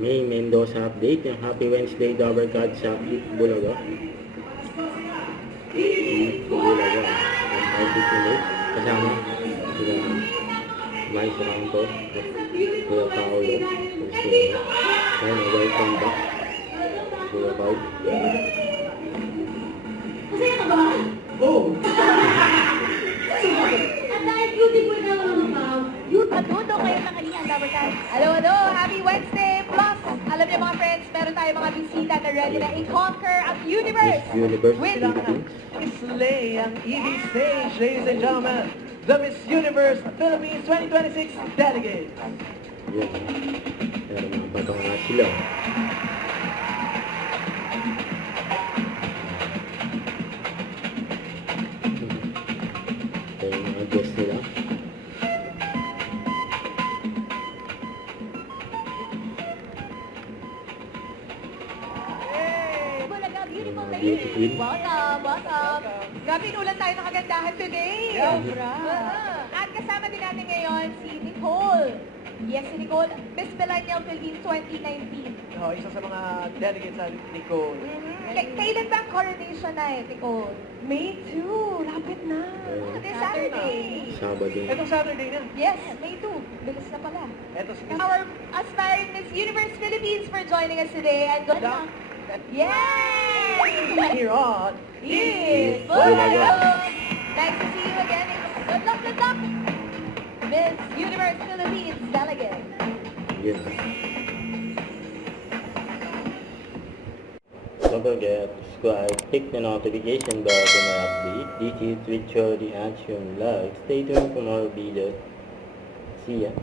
May Mendoza update. Yung Happy Wednesday Double Card sa Bulaga. Bulaga. Ang ultimate. Kasama sila Mais Ranto. Kuya Paolo. Ayun, welcome back. Kuya Paolo. Masaya ka ba? Oo! Ang dahil beautiful na mga ma'am. Atuto kayo ng kanilang Double Card. Hello! Happy Wednesday! Plus, alam niyo mga friends, meron tayo mga bisita na ready na i-conquer ang universe. Miss Universe With Philippines. Islay ang EV stage, ladies and gentlemen. The Miss Universe Philippines 2026 delegate. Yan. Pero mga batong nga sila. Ito yung mga guest nila. Bulaga, beautiful Beauty ladies. queen. Welcome. Grabe, inulan tayo ng kagandahan today. Sobra. At kasama din natin ngayon si Nicole. Yes, si Nicole, Miss Millennial Philippines 2019. Isa sa mga delegates sa Nicole. Kailan ba ang coronation na Nicole? May 2. Lapit na. This Saturday. Sabado. Itong Saturday na. Yes, May 2. Bilis na pala. Ito si Our aspiring Miss Universe Philippines for joining us today. And good luck. Yay! Here on Yes! Bulaga. Nice to see you again. Good luck, good luck! Miss Universe Philippines delegate. Yan. Don't forget to subscribe, click the notification bell for my update. This is Richard the Action Live. Stay tuned for more videos. See ya.